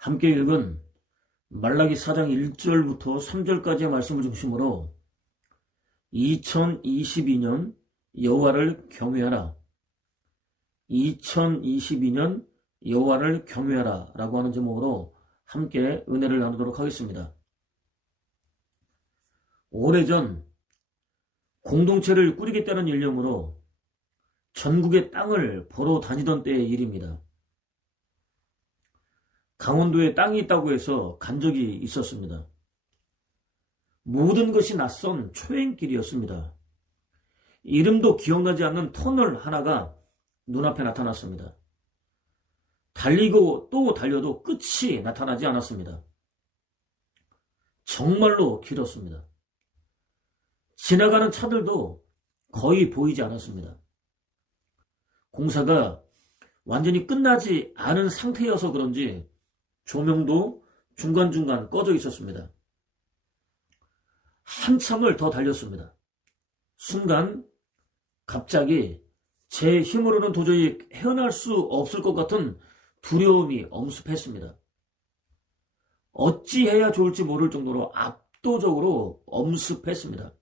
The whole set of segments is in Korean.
함께 읽은 말라기 4장 1절부터 3절까지의 말씀을 중심으로 2022년 여호와를 경외하라. 2022년 여호와를 경외하라 라고 하는 제목으로 함께 은혜를 나누도록 하겠습니다. 오래전 공동체를 꾸리겠다는 일념으로 전국의 땅을 보러 다니던 때의 일입니다. 강원도에 땅이 있다고 해서 간 적이 있었습니다. 모든 것이 낯선 초행길이었습니다. 이름도 기억나지 않는 터널 하나가 눈앞에 나타났습니다. 달리고 또 달려도 끝이 나타나지 않았습니다. 정말로 길었습니다. 지나가는 차들도 거의 보이지 않았습니다. 공사가 완전히 끝나지 않은 상태여서 그런지 조명도 중간중간 꺼져 있었습니다. 한참을 더 달렸습니다. 순간 갑자기 제 힘으로는 도저히 헤어날 수 없을 것 같은 두려움이 엄습했습니다. 어찌해야 좋을지 모를 정도로 압도적으로 엄습했습니다.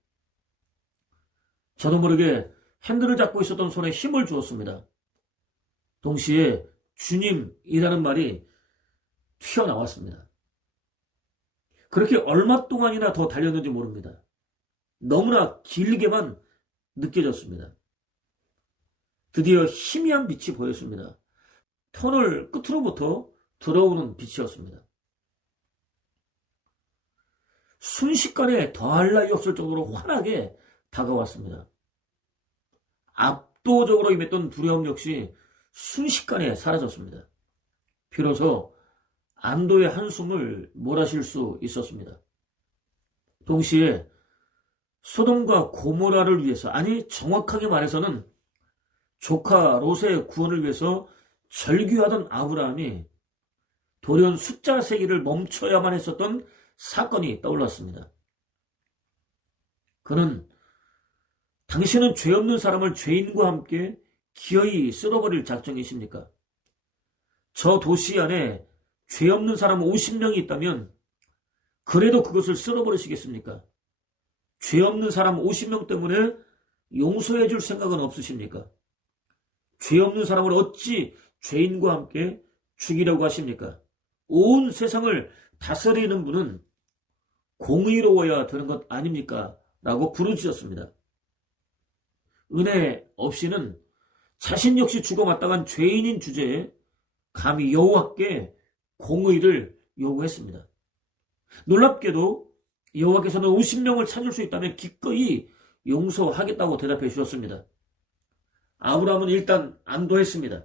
저도 모르게 핸들을 잡고 있었던 손에 힘을 주었습니다. 동시에 주님이라는 말이 튀어나왔습니다. 그렇게 얼마 동안이나 더 달렸는지 모릅니다. 너무나 길게만 느껴졌습니다. 드디어 희미한 빛이 보였습니다. 터널 끝으로부터 들어오는 빛이었습니다. 순식간에 더할 나위 없을 정도로 환하게 다가왔습니다. 압도적으로 임했던 두려움 역시 순식간에 사라졌습니다. 비로소 안도의 한숨을 몰아쉴 수 있었습니다. 동시에 소돔과 고모라를 위해서, 아니 정확하게 말해서는 조카 롯의 구원을 위해서 절규하던 아브라함이 돌연 숫자 세기를 멈춰야만 했었던 사건이 떠올랐습니다. 그는 당신은 죄 없는 사람을 죄인과 함께 기어이 쓸어버릴 작정이십니까? 저 도시 안에 죄 없는 사람 50명이 있다면 그래도 그것을 쓸어버리시겠습니까? 죄 없는 사람 50명 때문에 용서해 줄 생각은 없으십니까? 죄 없는 사람을 어찌 죄인과 함께 죽이려고 하십니까? 온 세상을 다스리는 분은 공의로워야 되는 것 아닙니까? 라고 부르짖었습니다. 은혜 없이는 자신 역시 죽어 마땅한 죄인인 주제에 감히 여호와께 공의를 요구했습니다. 놀랍게도 여호와께서는 50명을 찾을 수 있다면 기꺼이 용서하겠다고 대답해 주셨습니다. 아브라함은 일단 안도했습니다.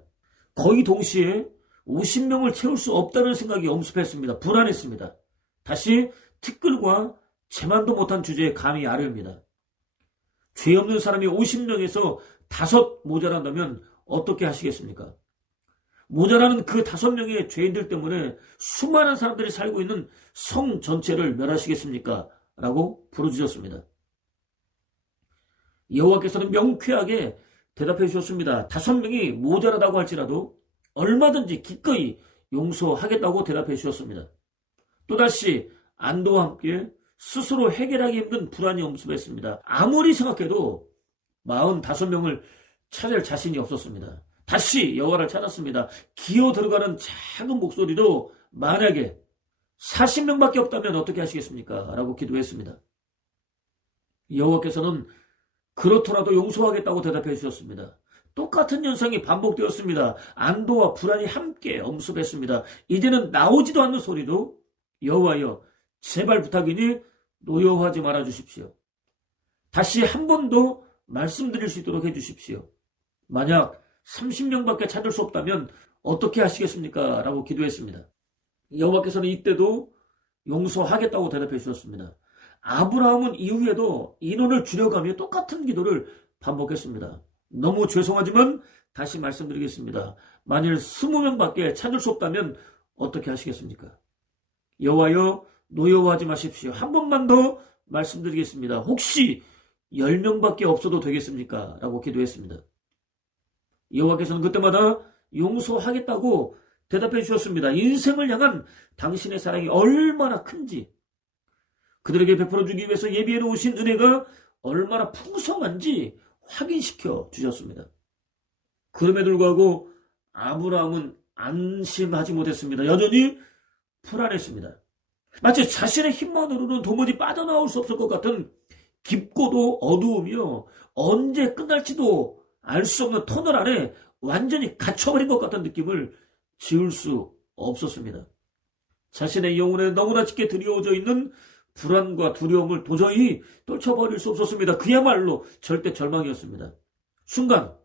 거의 동시에 50명을 채울 수 없다는 생각이 엄습했습니다. 불안했습니다. 다시 티끌과 재만도 못한 주제에 감히 아뢰입니다. 죄 없는 사람이 50명에서 5 모자란다면 어떻게 하시겠습니까? 모자라는 그 5명의 죄인들 때문에 수많은 사람들이 살고 있는 성 전체를 멸하시겠습니까? 라고 부르짖었습니다. 여호와께서는 명쾌하게 대답해 주셨습니다. 5명이 모자라다고 할지라도 얼마든지 기꺼이 용서하겠다고 대답해 주셨습니다. 또다시 안도와 함께 스스로 해결하기 힘든 불안이 엄습했습니다. 아무리 생각해도 45명을 찾을 자신이 없었습니다. 다시 여호와를 찾았습니다. 기어 들어가는 작은 목소리로 만약에 40명밖에 없다면 어떻게 하시겠습니까? 라고 기도했습니다. 여호와께서는 그렇더라도 용서하겠다고 대답해 주셨습니다. 똑같은 현상이 반복되었습니다. 안도와 불안이 함께 엄습했습니다. 이제는 나오지도 않는 소리도 여호와여 제발 부탁이니 노여워하지 말아 주십시오. 다시 한 번 더 말씀드릴 수 있도록 해주십시오. 만약 30명밖에 찾을 수 없다면 어떻게 하시겠습니까? 라고 기도했습니다. 여호와께서는 이때도 용서하겠다고 대답해 주셨습니다. 아브라함은 이후에도 인원을 줄여가며 똑같은 기도를 반복했습니다. 너무 죄송하지만 다시 말씀드리겠습니다. 만일 20명밖에 찾을 수 없다면 어떻게 하시겠습니까? 여호와여 노여워하지 마십시오. 한 번만 더 말씀드리겠습니다. 혹시 10명밖에 없어도 되겠습니까? 라고 기도했습니다. 여호와께서는 그때마다 용서하겠다고 대답해 주셨습니다. 인생을 향한 당신의 사랑이 얼마나 큰지, 그들에게 베풀어주기 위해서 예비해 놓으신 은혜가 얼마나 풍성한지 확인시켜 주셨습니다. 그럼에도 불구하고 아브라함은 안심하지 못했습니다. 여전히 불안했습니다. 마치 자신의 힘만으로는 도무지 빠져나올 수 없을 것 같은 깊고도 어두우며 언제 끝날지도 알 수 없는 터널 안에 완전히 갇혀버린 것 같은 느낌을 지울 수 없었습니다. 자신의 영혼에 너무나 짙게 드리워져 있는 불안과 두려움을 도저히 떨쳐버릴 수 없었습니다. 그야말로 절대 절망이었습니다. 순간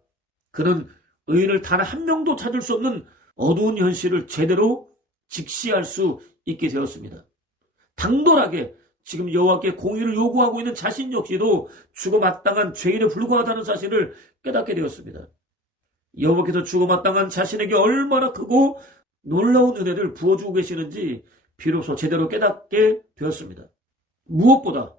그는 의인을 단 한 명도 찾을 수 없는 어두운 현실을 제대로 직시할 수 있게 되었습니다. 당돌하게 지금 여호와께 공의를 요구하고 있는 자신 역시도 죽어마땅한 죄인에 불과하다는 사실을 깨닫게 되었습니다. 여호와께서 죽어마땅한 자신에게 얼마나 크고 놀라운 은혜를 부어주고 계시는지 비로소 제대로 깨닫게 되었습니다. 무엇보다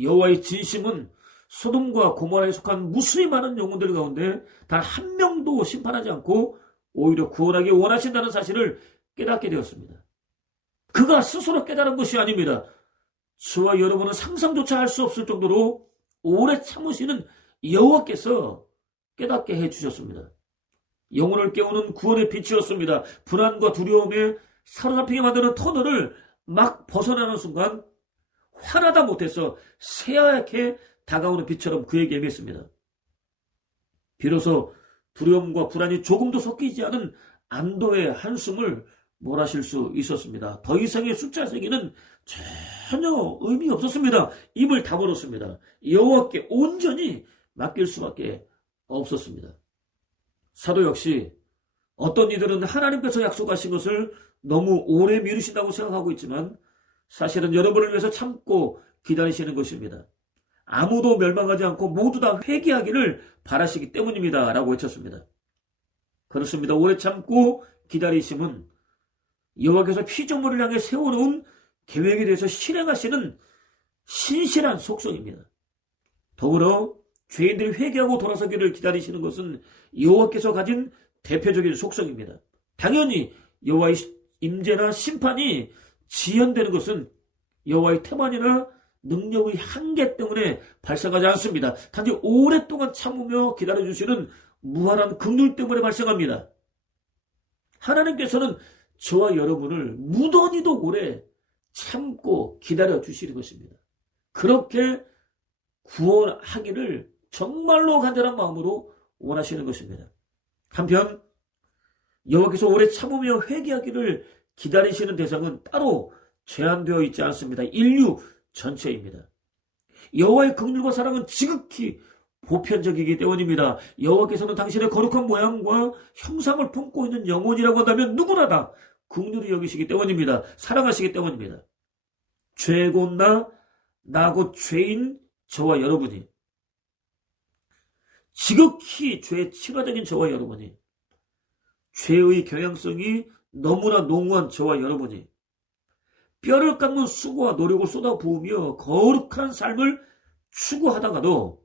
여호와의 진심은 소돔과 고모라에 속한 무수히 많은 영혼들 가운데 단 한 명도 심판하지 않고 오히려 구원하기 원하신다는 사실을 깨닫게 되었습니다. 그가 스스로 깨달은 것이 아닙니다. 저와 여러분은 상상조차 할 수 없을 정도로 오래 참으시는 여호와께서 깨닫게 해주셨습니다. 영혼을 깨우는 구원의 빛이었습니다. 불안과 두려움에 사로잡히게 만드는 터널을 막 벗어나는 순간 화나다 못해서 새하얗게 다가오는 빛처럼 그에게 임했습니다. 비로소 두려움과 불안이 조금도 섞이지 않은 안도의 한숨을 몰아쉴 수 있었습니다. 더 이상의 숫자 세기는 전혀 의미 없었습니다. 입을 다물었습니다. 여호와께 온전히 맡길 수밖에 없었습니다. 사도 역시 어떤 이들은 하나님께서 약속하신 것을 너무 오래 미루신다고 생각하고 있지만 사실은 여러분을 위해서 참고 기다리시는 것입니다. 아무도 멸망하지 않고 모두 다 회개하기를 바라시기 때문입니다. 라고 외쳤습니다. 그렇습니다. 오래 참고 기다리심은 여호와께서 피조물을 향해 세워놓은 계획에 대해서 실행하시는 신실한 속성입니다. 더불어 죄인들이 회개하고 돌아서기를 기다리시는 것은 여호와께서 가진 대표적인 속성입니다. 당연히 여호와의 임재나 심판이 지연되는 것은 여호와의 태만이나 능력의 한계 때문에 발생하지 않습니다. 단지 오랫동안 참으며 기다려주시는 무한한 긍휼 때문에 발생합니다. 하나님께서는 저와 여러분을 무던히도 오래 참고 기다려주시는 것입니다. 그렇게 구원하기를 정말로 간절한 마음으로 원하시는 것입니다. 한편 여호와께서 오래 참으며 회개하기를 기다리시는 대상은 따로 제한되어 있지 않습니다. 인류 전체입니다. 여호와의 긍휼과 사랑은 지극히 보편적이기 때문입니다. 여호와께서는 당신의 거룩한 모양과 형상을 품고 있는 영혼이라고 한다면 누구나 다 긍휼히 여기시기 때문입니다. 사랑하시기 때문입니다. 죄 곧 나 곧 죄인 저와 여러분이, 지극히 죄의 친화적인 저와 여러분이, 죄의 경향성이 너무나 농후한 저와 여러분이 뼈를 깎는 수고와 노력을 쏟아부으며 거룩한 삶을 추구하다가도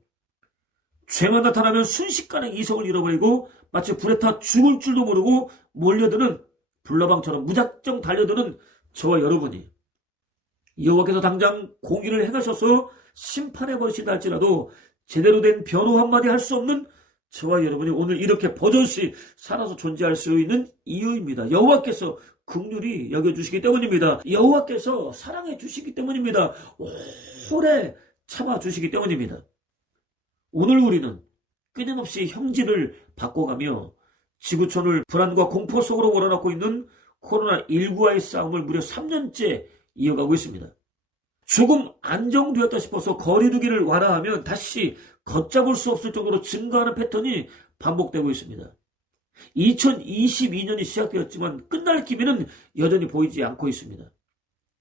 죄만 나타나면 순식간에 이성을 잃어버리고 마치 불에 타 죽을 줄도 모르고 몰려드는 불나방처럼 무작정 달려드는 저와 여러분이 여호와께서 당장 공의를 행하셔서 심판해버리신다 할지라도 제대로 된 변호 한마디 할 수 없는 저와 여러분이 오늘 이렇게 버젓이 살아서 존재할 수 있는 이유입니다. 여호와께서 긍휼히 여겨주시기 때문입니다. 여호와께서 사랑해 주시기 때문입니다. 오래 참아주시기 때문입니다. 오늘 우리는 끊임없이 형질을 바꿔가며 지구촌을 불안과 공포 속으로 몰아넣고 있는 코로나19와의 싸움을 무려 3년째 이어가고 있습니다. 조금 안정되었다 싶어서 거리두기를 완화하면 다시 걷잡을 수 없을 정도로 증가하는 패턴이 반복되고 있습니다. 2022년이 시작되었지만 끝날 기미는 여전히 보이지 않고 있습니다.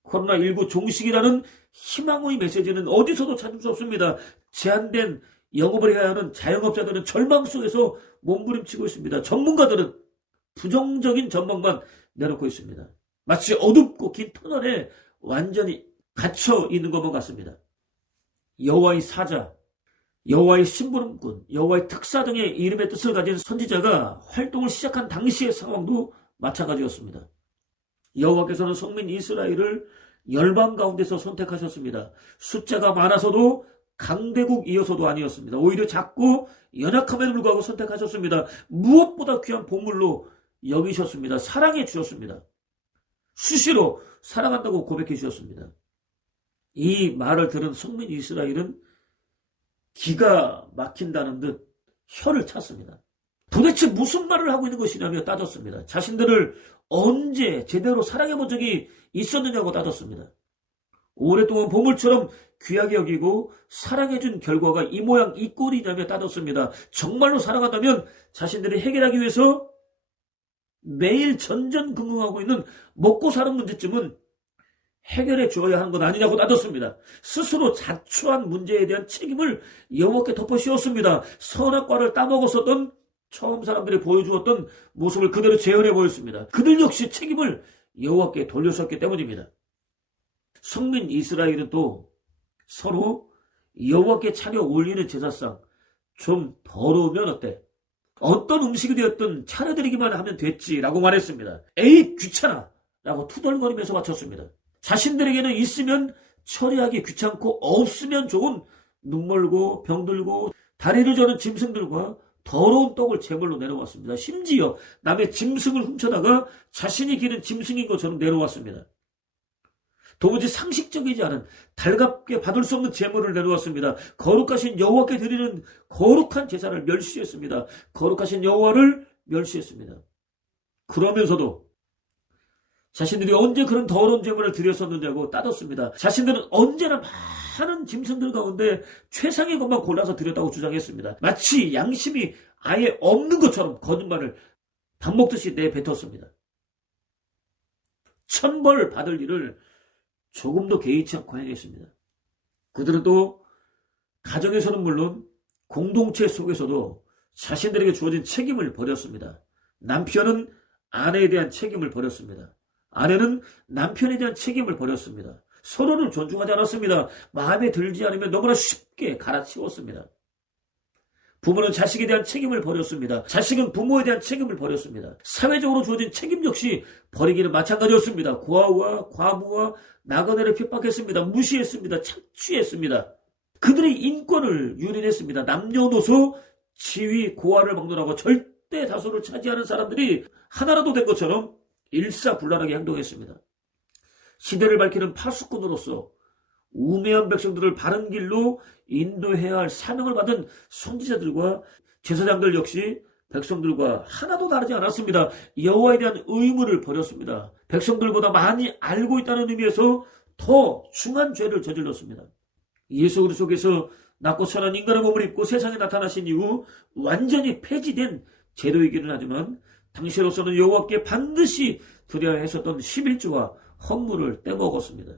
코로나19 종식이라는 희망의 메시지는 어디서도 찾을 수 없습니다. 제한된 영업을 해야 하는 자영업자들은 절망 속에서 몸부림치고 있습니다. 전문가들은 부정적인 전망만 내놓고 있습니다. 마치 어둡고 긴 터널에 완전히 갇혀 있는 것만 같습니다. 여호와의 사자, 여호와의 심부름꾼, 여호와의 특사 등의 이름의 뜻을 가진 선지자가 활동을 시작한 당시의 상황도 마찬가지였습니다. 여호와께서는 성민 이스라엘을 열방 가운데서 선택하셨습니다. 숫자가 많아서도 강대국이어서도 아니었습니다. 오히려 작고 연약함에도 불구하고 선택하셨습니다. 무엇보다 귀한 보물로 여기셨습니다. 사랑해 주셨습니다. 수시로 사랑한다고 고백해 주셨습니다. 이 말을 들은 성민 이스라엘은 기가 막힌다는 듯 혀를 찼습니다. 도대체 무슨 말을 하고 있는 것이냐며 따졌습니다. 자신들을 언제 제대로 사랑해 본 적이 있었느냐고 따졌습니다. 오랫동안 보물처럼 귀하게 여기고 사랑해준 결과가 이 모양 이 꼴이냐며 따졌습니다. 정말로 사랑한다면 자신들이 해결하기 위해서 매일 전전긍긍하고 있는 먹고 사는 문제점은 해결해 주어야 하는 건 아니냐고 따졌습니다. 스스로 자초한 문제에 대한 책임을 여호와께 덮어 씌웠습니다. 선악과를 따먹었었던 처음 사람들이 보여주었던 모습을 그대로 재현해 보였습니다. 그들 역시 책임을 여호와께 돌려줬기 때문입니다. 성민 이스라엘은 또 서로 여호와께 차려 올리는 제사상 좀 더러우면 어때? 어떤 음식이 되었든 차려드리기만 하면 됐지라고 말했습니다. 에이 귀찮아 라고 투덜거리면서 바쳤습니다. 자신들에게는 있으면 처리하기 귀찮고 없으면 좋은 눈멀고 병들고 다리를 저는 짐승들과 더러운 떡을 제물로 내놓았습니다. 심지어 남의 짐승을 훔쳐다가 자신이 기른 짐승인 것처럼 내놓았습니다. 도무지 상식적이지 않은 달갑게 받을 수 없는 제물을 내놓았습니다. 거룩하신 여호와께 드리는 거룩한 제사를 멸시했습니다. 거룩하신 여호와를 멸시했습니다. 그러면서도 자신들이 언제 그런 더러운 제물을 드렸었느냐고 따졌습니다. 자신들은 언제나 많은 짐승들 가운데 최상의 것만 골라서 드렸다고 주장했습니다. 마치 양심이 아예 없는 것처럼 거짓말을 밥 먹듯이 내뱉었습니다. 천벌 받을 일을 조금도 개의치 않고 행했습니다. 그들은 또 가정에서는 물론 공동체 속에서도 자신들에게 주어진 책임을 버렸습니다. 남편은 아내에 대한 책임을 버렸습니다. 아내는 남편에 대한 책임을 버렸습니다. 서로를 존중하지 않았습니다. 마음에 들지 않으면 너무나 쉽게 갈아치웠습니다. 부모는 자식에 대한 책임을 버렸습니다. 자식은 부모에 대한 책임을 버렸습니다. 사회적으로 주어진 책임 역시 버리기는 마찬가지였습니다. 고아와 과부와 나그네를 핍박했습니다. 무시했습니다. 착취했습니다. 그들의 인권을 유린했습니다. 남녀노소, 지위, 고아를 막론하고 절대 다수를 차지하는 사람들이 하나라도 된 것처럼 일사불란하게 행동했습니다. 시대를 밝히는 파수꾼으로서 우매한 백성들을 바른 길로 인도해야 할 사명을 받은 선지자들과 제사장들 역시 백성들과 하나도 다르지 않았습니다. 여호와에 대한 의무를 버렸습니다. 백성들보다 많이 알고 있다는 의미에서 더 중한 죄를 저질렀습니다. 예수 그리스도께서 낮고 선한 인간의 몸을 입고 세상에 나타나신 이후 완전히 폐지된 제도이기는 하지만 당시로서는 여호와께 반드시 드려야 했었던 11조와 헌물을 떼먹었습니다.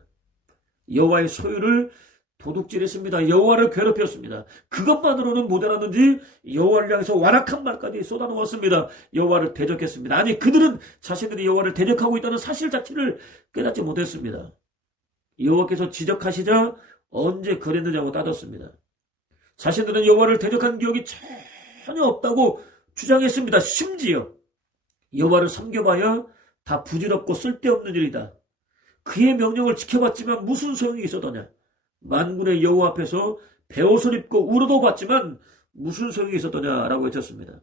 여호와의 소유를 도둑질했습니다. 여호와를 괴롭혔습니다. 그것만으로는 모자랐는지 여호와를 향해서 완악한 말까지 쏟아놓았습니다. 여호와를 대적했습니다. 아니 그들은 자신들이 여호와를 대적하고 있다는 사실 자체를 깨닫지 못했습니다. 여호와께서 지적하시자 언제 그랬느냐고 따졌습니다. 자신들은 여호와를 대적한 기억이 전혀 없다고 주장했습니다. 심지어 여호와를 섬겨봐야 다 부질없고 쓸데없는 일이다. 그의 명령을 지켜봤지만 무슨 소용이 있었더냐. 만군의 여호와 앞에서 베옷을 입고 울어도 봤지만 무슨 소용이 있었더냐라고 외쳤습니다.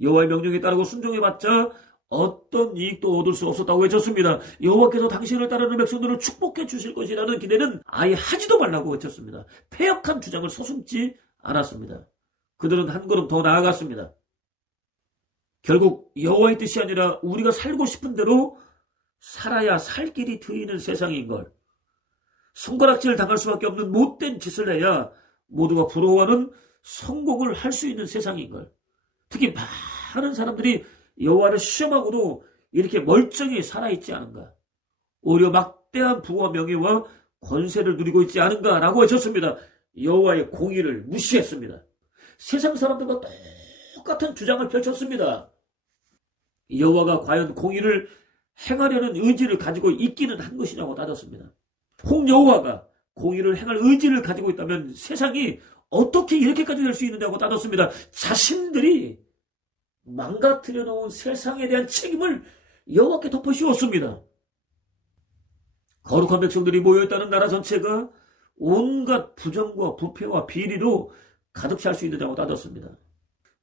여호와의 명령에 따르고 순종해봤자 어떤 이익도 얻을 수 없었다고 외쳤습니다. 여호와께서 당신을 따르는 백성들을 축복해 주실 것이라는 기대는 아예 하지도 말라고 외쳤습니다. 패역한 주장을 서슴지 않았습니다. 그들은 한 걸음 더 나아갔습니다. 결국 여호와의 뜻이 아니라 우리가 살고 싶은 대로 살아야 살 길이 트이는 세상인 걸, 손가락질 당할 수밖에 없는 못된 짓을 해야 모두가 부러워하는 성공을 할 수 있는 세상인 걸, 특히 많은 사람들이 여호와를 시험하고도 이렇게 멀쩡히 살아있지 않은가, 오히려 막대한 부와 명예와 권세를 누리고 있지 않은가라고 외쳤습니다. 여호와의 공의를 무시했습니다. 세상 사람들과 똑같은 주장을 펼쳤습니다. 여호와가 과연 공의를 행하려는 의지를 가지고 있기는 한 것이냐고 따졌습니다. 혹 여호와가 공의를 행할 의지를 가지고 있다면 세상이 어떻게 이렇게까지 될 수 있느냐고 따졌습니다. 자신들이 망가뜨려 놓은 세상에 대한 책임을 여호와께 덮어 씌웠습니다. 거룩한 백성들이 모여있다는 나라 전체가 온갖 부정과 부패와 비리로 가득 찰 수 있는 자고 따졌습니다.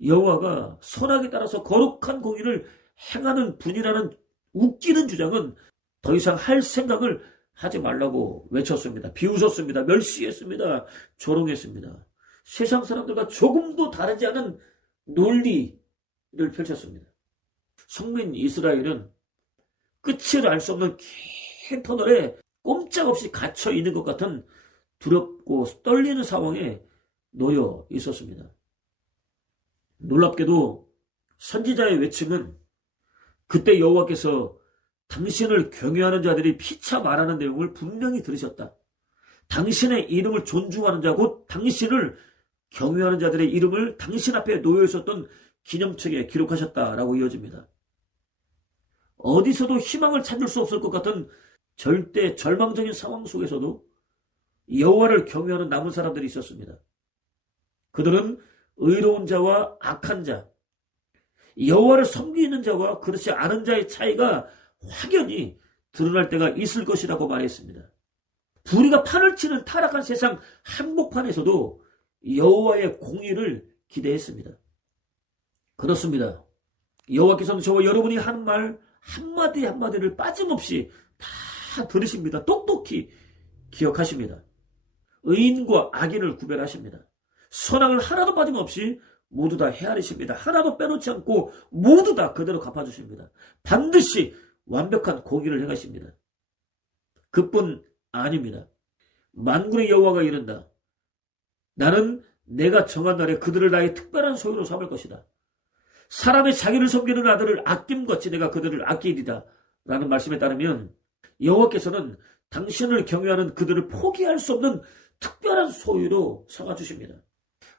여호와가 선악에 따라서 거룩한 공의를 행하는 분이라는 웃기는 주장은 더 이상 할 생각을 하지 말라고 외쳤습니다. 비웃었습니다. 멸시했습니다. 조롱했습니다. 세상 사람들과 조금도 다르지 않은 논리를 펼쳤습니다. 성민 이스라엘은 끝을 알 수 없는 긴 터널에 꼼짝없이 갇혀 있는 것 같은 두렵고 떨리는 상황에 놓여 있었습니다. 놀랍게도 선지자의 외침은 그때 여호와께서 당신을 경외하는 자들이 피차 말하는 내용을 분명히 들으셨다. 당신의 이름을 존중하는 자, 곧 당신을 경외하는 자들의 이름을 당신 앞에 놓여 있었던 기념책에 기록하셨다라고 이어집니다. 어디서도 희망을 찾을 수 없을 것 같은 절대 절망적인 상황 속에서도 여호와를 경외하는 남은 사람들이 있었습니다. 그들은 의로운 자와 악한 자, 여호와를 섬기는 자와 그렇지 않은 자의 차이가 확연히 드러날 때가 있을 것이라고 말했습니다. 불의가 판을 치는 타락한 세상 한복판에서도 여호와의 공의를 기대했습니다. 그렇습니다. 여호와께서는 저와 여러분이 하는 말 한마디 한마디를 빠짐없이 다 들으십니다. 똑똑히 기억하십니다. 의인과 악인을 구별하십니다. 선악을 하나도 빠짐없이 모두 다 헤아리십니다. 하나도 빼놓지 않고 모두 다 그대로 갚아주십니다. 반드시 완벽한 공의를 행하십니다. 그뿐 아닙니다. 만군의 여호와가 이른다. 나는 내가 정한 날에 그들을 나의 특별한 소유로 삼을 것이다. 사람의 자기를 섬기는 아들을 아낌같이 내가 그들을 아끼리다. 라는 말씀에 따르면 여호와께서는 당신을 경외하는 그들을 포기할 수 없는 특별한 소유로 삼아주십니다.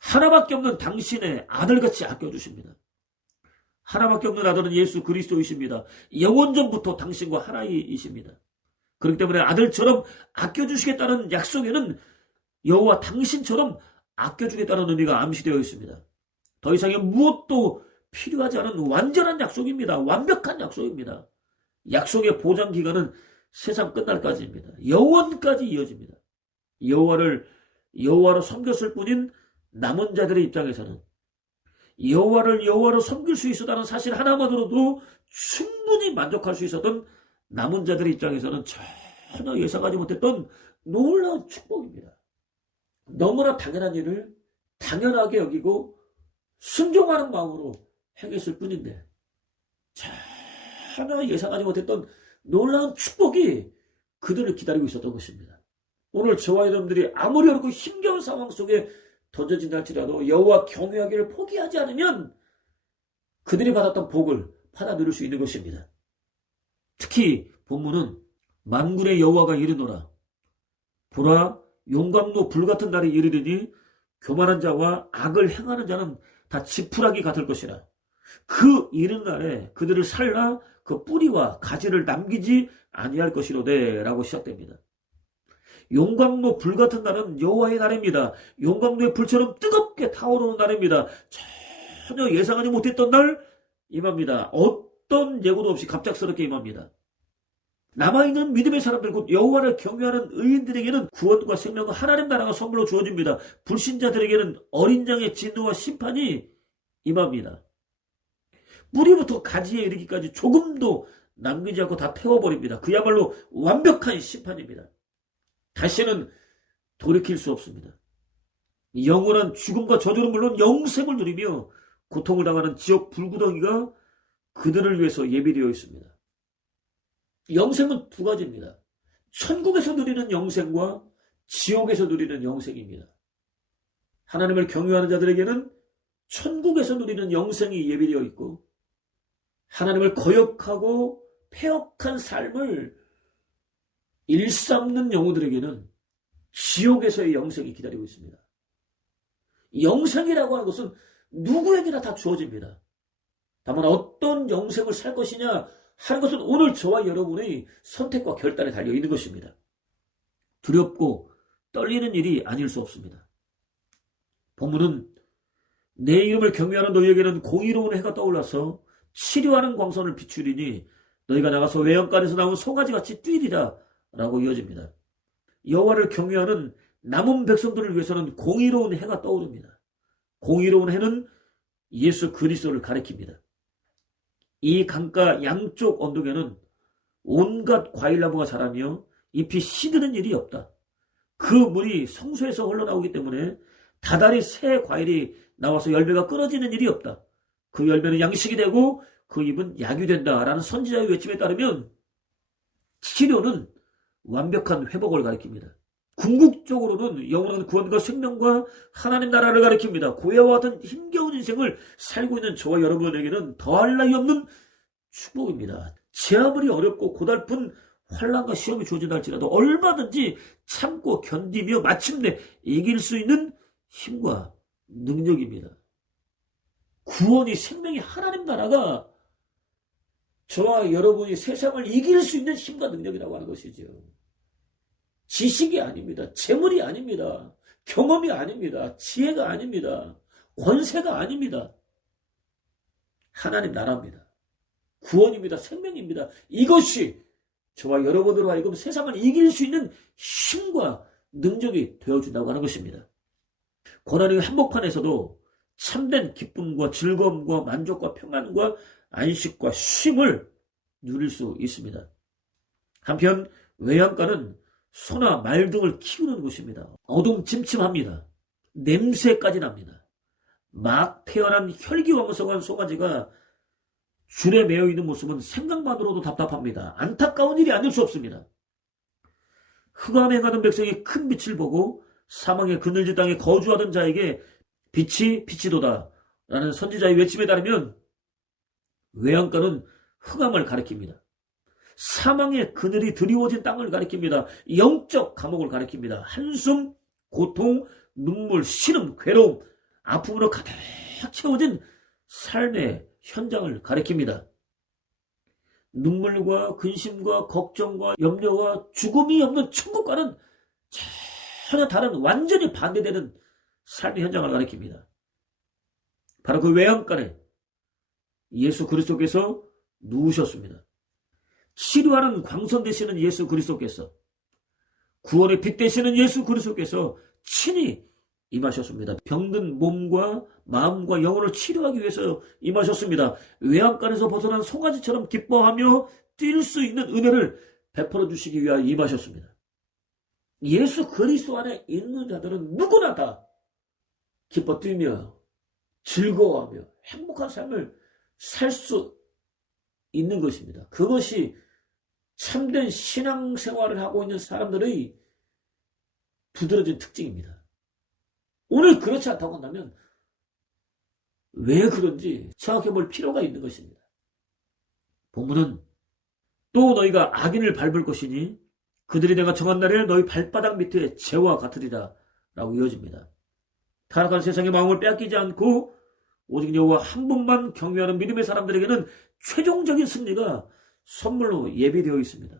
하나밖에 없는 당신의 아들같이 아껴주십니다. 하나밖에 없는 아들은 예수 그리스도이십니다. 영원전부터 당신과 하나이십니다. 그렇기 때문에 아들처럼 아껴주시겠다는 약속에는 여호와 당신처럼 아껴주겠다는 의미가 암시되어 있습니다. 더 이상의 무엇도 필요하지 않은 완전한 약속입니다. 완벽한 약속입니다. 약속의 보장 기간은 세상 끝날까지입니다. 영원까지 이어집니다. 여호와로 섬겼을 뿐인 남은 자들의 입장에서는 여호와로 섬길 수 있었다는 사실 하나만으로도 충분히 만족할 수 있었던 남은 자들의 입장에서는 전혀 예상하지 못했던 놀라운 축복입니다. 너무나 당연한 일을 당연하게 여기고 순종하는 마음으로 행했을 뿐인데 전혀 예상하지 못했던 놀라운 축복이 그들을 기다리고 있었던 것입니다. 오늘 저와 여러분들이 아무리 어렵고 힘겨운 상황 속에 던져진다 할지라도 여호와 경외하기를 포기하지 않으면 그들이 받았던 복을 받아 누릴 수 있는 것입니다. 특히 본문은 만군의 여호와가 이르노라. 보라, 용광로 불같은 날이 이르리니 교만한 자와 악을 행하는 자는 다 지푸라기 같을 것이라. 그 이른 날에 그들을 살라 그 뿌리와 가지를 남기지 아니할 것이로되 라고 시작됩니다. 용광로 불같은 날은 여호와의 날입니다. 용광로의 불처럼 뜨겁게 타오르는 날입니다. 전혀 예상하지 못했던 날 임합니다. 어떤 예고도 없이 갑작스럽게 임합니다. 남아있는 믿음의 사람들 곧 여호와를 경외하는 의인들에게는 구원과 생명과 하나님 나라가 선물로 주어집니다. 불신자들에게는 어린 양의 진노와 심판이 임합니다. 뿌리부터 가지에 이르기까지 조금도 남기지 않고 다 태워버립니다. 그야말로 완벽한 심판입니다. 다시는 돌이킬 수 없습니다. 영원한 죽음과 저주는 물론 영생을 누리며 고통을 당하는 지옥 불구덩이가 그들을 위해서 예비되어 있습니다. 영생은 두 가지입니다. 천국에서 누리는 영생과 지옥에서 누리는 영생입니다. 하나님을 경외하는 자들에게는 천국에서 누리는 영생이 예비되어 있고 하나님을 거역하고 폐역한 삶을 일삼는 영혼들에게는 지옥에서의 영생이 기다리고 있습니다. 영생이라고 하는 것은 누구에게나 다 주어집니다. 다만 어떤 영생을 살 것이냐 하는 것은 오늘 저와 여러분의 선택과 결단에 달려있는 것입니다. 두렵고 떨리는 일이 아닐 수 없습니다. 본문은 내 이름을 경외하는 너희에게는 공의로운 해가 떠올라서 치료하는 광선을 비추리니 너희가 나가서 외양간에서 나온 송아지같이 뛰리라 라고 이어집니다. 여호와를 경외하는 남은 백성들을 위해서는 공의로운 해가 떠오릅니다. 공의로운 해는 예수 그리스도를 가리킵니다. 이 강가 양쪽 언덕에는 온갖 과일나무가 자라며 잎이 시드는 일이 없다. 그 물이 성소에서 흘러나오기 때문에 다달이 새 과일이 나와서 열매가 끊어지는 일이 없다. 그 열매는 양식이 되고 그 잎은 약이 된다라는 선지자의 외침에 따르면 치료는 완벽한 회복을 가리킵니다. 궁극적으로는 영원한 구원과 생명과 하나님 나라를 가리킵니다. 고해와 같은 힘겨운 인생을 살고 있는 저와 여러분에게는 더할 나위 없는 축복입니다. 제 아무리 어렵고 고달픈 환난과 시험이 주어진다 할지라도 얼마든지 참고 견디며 마침내 이길 수 있는 힘과 능력입니다. 구원이 생명이 하나님 나라가 저와 여러분이 세상을 이길 수 있는 힘과 능력이라고 하는 것이죠. 지식이 아닙니다. 재물이 아닙니다. 경험이 아닙니다. 지혜가 아닙니다. 권세가 아닙니다. 하나님 나라입니다. 구원입니다. 생명입니다. 이것이 저와 여러분으로 하여금 세상을 이길 수 있는 힘과 능력이 되어준다고 하는 것입니다. 고난의 한복판에서도 참된 기쁨과 즐거움과 만족과 평안과 안식과 쉼을 누릴 수 있습니다. 한편 외양간은 소나 말 등을 키우는 곳입니다. 어둠침침합니다. 냄새까지 납니다. 막 태어난 혈기왕성한 송아지가 줄에 매여 있는 모습은 생각만으로도 답답합니다. 안타까운 일이 아닐 수 없습니다. 흑암에 가는 백성이 큰 빛을 보고 사망의 그늘진 땅에 거주하던 자에게 빛이 빛이도다 라는 선지자의 외침에 따르면 외양간은 흑암을 가리킵니다. 사망의 그늘이 드리워진 땅을 가리킵니다. 영적 감옥을 가리킵니다. 한숨, 고통, 눈물, 신음, 괴로움, 아픔으로 가득 채워진 삶의 현장을 가리킵니다. 눈물과 근심과 걱정과 염려와 죽음이 없는 천국과는 전혀 다른 완전히 반대되는 삶의 현장을 가리킵니다. 바로 그 외양간에 예수 그리스도께서 누우셨습니다. 치료하는 광선 되시는 예수 그리스도께서, 구원의 빛 되시는 예수 그리스도께서 친히 임하셨습니다. 병든 몸과 마음과 영혼을 치료하기 위해서 임하셨습니다. 외양간에서 벗어난 송아지처럼 기뻐하며 뛸 수 있는 은혜를 베풀어 주시기 위하여 임하셨습니다. 예수 그리스도 안에 있는 자들은 누구나 다 기뻐 뛰며 즐거워하며 행복한 삶을 살 수 있는 것입니다. 그것이 참된 신앙생활을 하고 있는 사람들의 두드러진 특징입니다. 오늘 그렇지 않다고 한다면 왜 그런지 생각해 볼 필요가 있는 것입니다. 본문은 또 너희가 악인을 밟을 것이니 그들이 내가 정한 날에 너희 발바닥 밑에 재와 같으리라 라고 이어집니다. 타락한 세상의 마음을 빼앗기지 않고 오직 여호와 한 분만 경외하는 믿음의 사람들에게는 최종적인 승리가 선물로 예비되어 있습니다.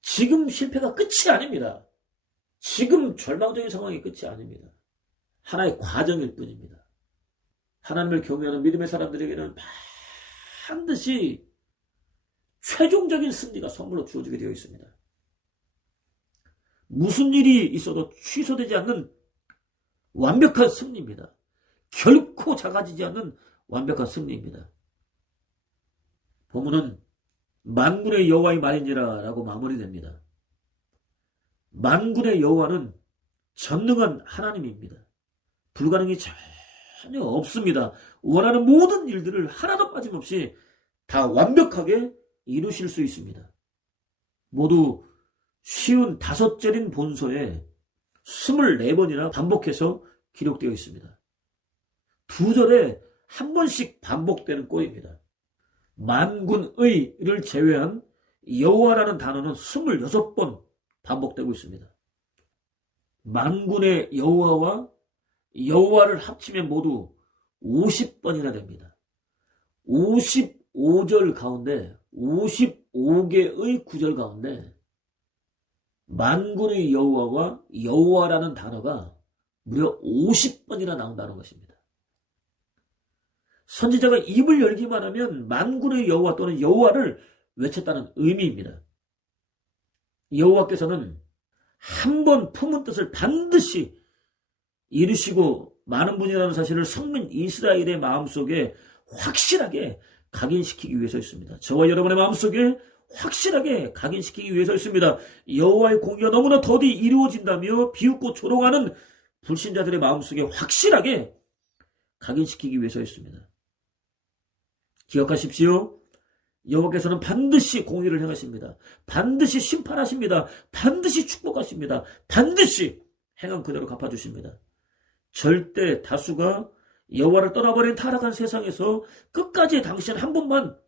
지금 실패가 끝이 아닙니다. 지금 절망적인 상황이 끝이 아닙니다. 하나의 과정일 뿐입니다. 하나님을 경외하는 믿음의 사람들에게는 반드시 최종적인 승리가 선물로 주어지게 되어 있습니다. 무슨 일이 있어도 취소되지 않는 완벽한 승리입니다. 결코 작아지지 않는 완벽한 승리입니다. 본문은 만군의 여호와의 말이니라 라고 마무리됩니다. 만군의 여호와는 전능한 하나님입니다. 불가능이 전혀 없습니다. 원하는 모든 일들을 하나도 빠짐없이 다 완벽하게 이루실 수 있습니다. 모두 쉬운 5절인 본서에 24번이나 반복해서 기록되어 있습니다. 2절에 한 번씩 반복되는 꼴입니다. 만군의를 제외한 여호와라는 단어는 26번 반복되고 있습니다. 만군의 여호와와 여호와를 합치면 모두 50번이나 됩니다. 55절 가운데 55개의 구절 가운데 만군의 여호와와 여호와라는 단어가 무려 50번이나 나온다는 것입니다. 선지자가 입을 열기만 하면 만군의 여호와 또는 여호와를 외쳤다는 의미입니다. 여호와께서는 한 번 품은 뜻을 반드시 이루시고 많은 분이라는 사실을 성민 이스라엘의 마음속에 확실하게 각인시키기 위해서였습니다. 저와 여러분의 마음속에 확실하게 각인시키기 위해서였습니다. 여호와의 공의가 너무나 더디 이루어진다며 비웃고 조롱하는 불신자들의 마음속에 확실하게 각인시키기 위해서였습니다. 기억하십시오. 여호와께서는 반드시 공의를 행하십니다. 반드시 심판하십니다. 반드시 축복하십니다. 반드시 행한 그대로 갚아주십니다. 절대 다수가 여호와를 떠나버린 타락한 세상에서 끝까지 당신 한 분만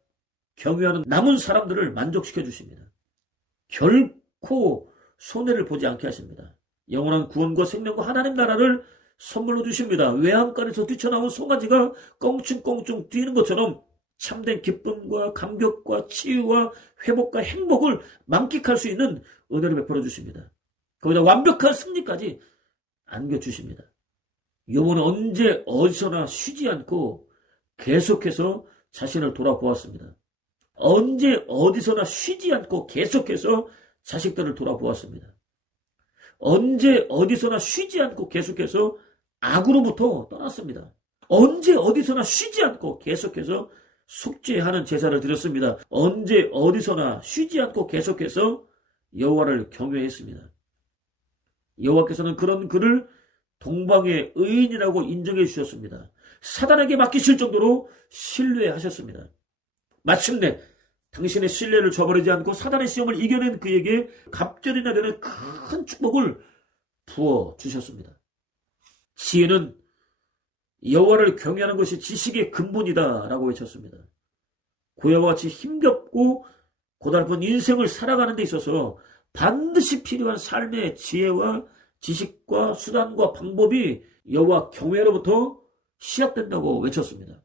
경유하는 남은 사람들을 만족시켜 주십니다. 결코 손해를 보지 않게 하십니다. 영원한 구원과 생명과 하나님 나라를 선물로 주십니다. 외양간에서 뛰쳐나온 송아지가 껑충껑충 뛰는 것처럼 참된 기쁨과 감격과 치유와 회복과 행복을 만끽할 수 있는 은혜를 베풀어 주십니다. 거기다 완벽한 승리까지 안겨주십니다. 욥은 언제 어디서나 쉬지 않고 계속해서 자신을 돌아보았습니다. 언제 어디서나 쉬지 않고 계속해서 자식들을 돌아보았습니다. 언제 어디서나 쉬지 않고 계속해서 악으로부터 떠났습니다. 언제 어디서나 쉬지 않고 계속해서 속죄하는 제사를 드렸습니다. 언제 어디서나 쉬지 않고 계속해서 여호와를 경외했습니다. 여호와께서는 그런 그를 동방의 의인이라고 인정해 주셨습니다. 사단에게 맡기실 정도로 신뢰하셨습니다. 마침내 당신의 신뢰를 저버리지 않고 사단의 시험을 이겨낸 그에게 갑절이나 되는 큰 축복을 부어주셨습니다. 지혜는 여호와를 경외하는 것이 지식의 근본이다 라고 외쳤습니다. 고야와 같이 힘겹고 고달픈 인생을 살아가는 데 있어서 반드시 필요한 삶의 지혜와 지식과 수단과 방법이 여호와 경외로부터 시작된다고 외쳤습니다.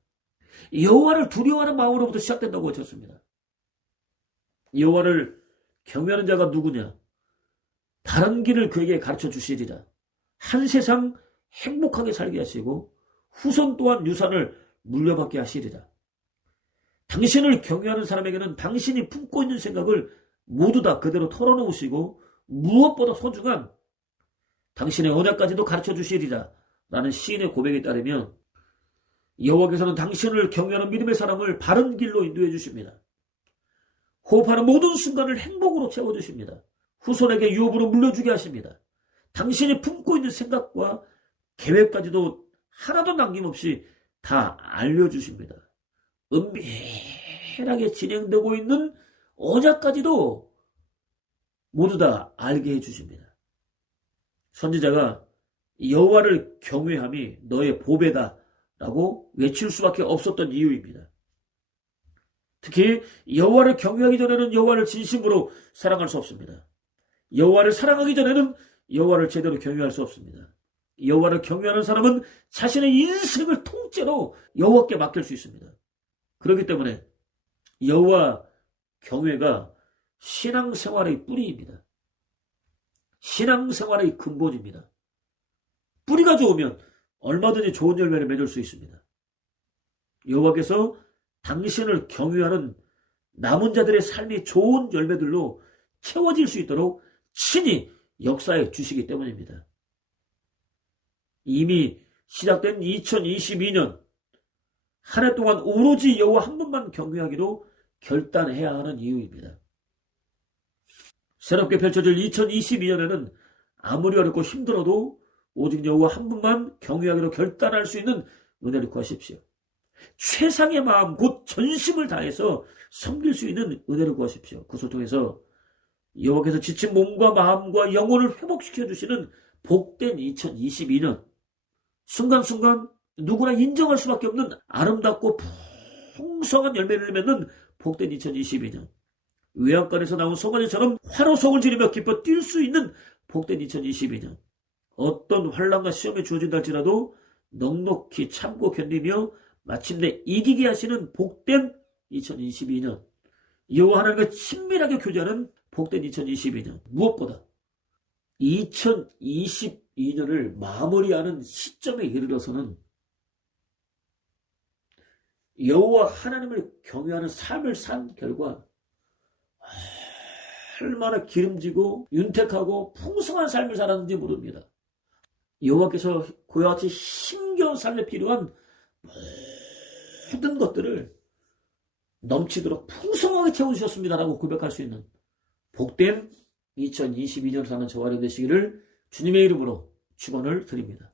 여호와를 두려워하는 마음으로부터 시작된다고 외쳤습니다. 여호와를 경외하는 자가 누구냐? 바른 길을 그에게 가르쳐 주시리라. 한 세상 행복하게 살게 하시고 후손 또한 유산을 물려받게 하시리라. 당신을 경외하는 사람에게는 당신이 품고 있는 생각을 모두 다 그대로 털어놓으시고 무엇보다 소중한 당신의 언약까지도 가르쳐 주시리라 라는 시인의 고백에 따르면 여호와께서는 당신을 경외하는 믿음의 사람을 바른 길로 인도해 주십니다. 호흡하는 모든 순간을 행복으로 채워주십니다. 후손에게 유업으로 물려주게 하십니다. 당신이 품고 있는 생각과 계획까지도 하나도 남김없이 다 알려주십니다. 은밀하게 진행되고 있는 언약까지도 모두 다 알게 해주십니다. 선지자가 여호와를 경외함이 너의 보배다 라고 외칠 수밖에 없었던 이유입니다. 특히 여호와를 경외하기 전에는 여호와를 진심으로 사랑할 수 없습니다. 여호와를 사랑하기 전에는 여호와를 제대로 경외할 수 없습니다. 여호와를 경외하는 사람은 자신의 인생을 통째로 여호와께 맡길 수 있습니다. 그렇기 때문에 여호와 경외가 신앙생활의 뿌리입니다. 신앙생활의 근본입니다. 뿌리가 좋으면 얼마든지 좋은 열매를 맺을 수 있습니다. 여호와께서 당신을 경외하는 남은 자들의 삶이 좋은 열매들로 채워질 수 있도록 친히 역사해 주시기 때문입니다. 이미 시작된 2022년 한 해 동안 오로지 여호와 한 분만 경외하기로 결단해야 하는 이유입니다. 새롭게 펼쳐질 2022년에는 아무리 어렵고 힘들어도 오직 여호와 한 분만 경외하기로 결단할 수 있는 은혜를 구하십시오. 최상의 마음 곧 전심을 다해서 섬길 수 있는 은혜를 구하십시오. 그것을 통해서 여호와께서 지친 몸과 마음과 영혼을 회복시켜 주시는 복된 2022년, 순간순간 누구나 인정할 수밖에 없는 아름답고 풍성한 열매를 맺는 복된 2022년, 외양간에서 나온 송아지처럼 환호성을 지르며 기뻐 뛸 수 있는 복된 2022년, 어떤 환난과 시험에 주어진다 할지라도 넉넉히 참고 견디며 마침내 이기게 하시는 복된 2022년, 여호와 하나님과 친밀하게 교제하는 복된 2022년, 무엇보다 2022년을 마무리하는 시점에 이르러서는 여호와 하나님을 경외하는 삶을 산 결과 얼마나 기름지고 윤택하고 풍성한 삶을 살았는지 모릅니다. 여호와께서 그와 같이 힘겨운 삶에 필요한 모든 것들을 넘치도록 풍성하게 채워주셨습니다라고 고백할 수 있는 복된 2022년 사는 저와 되시기를 주님의 이름으로 축원을 드립니다.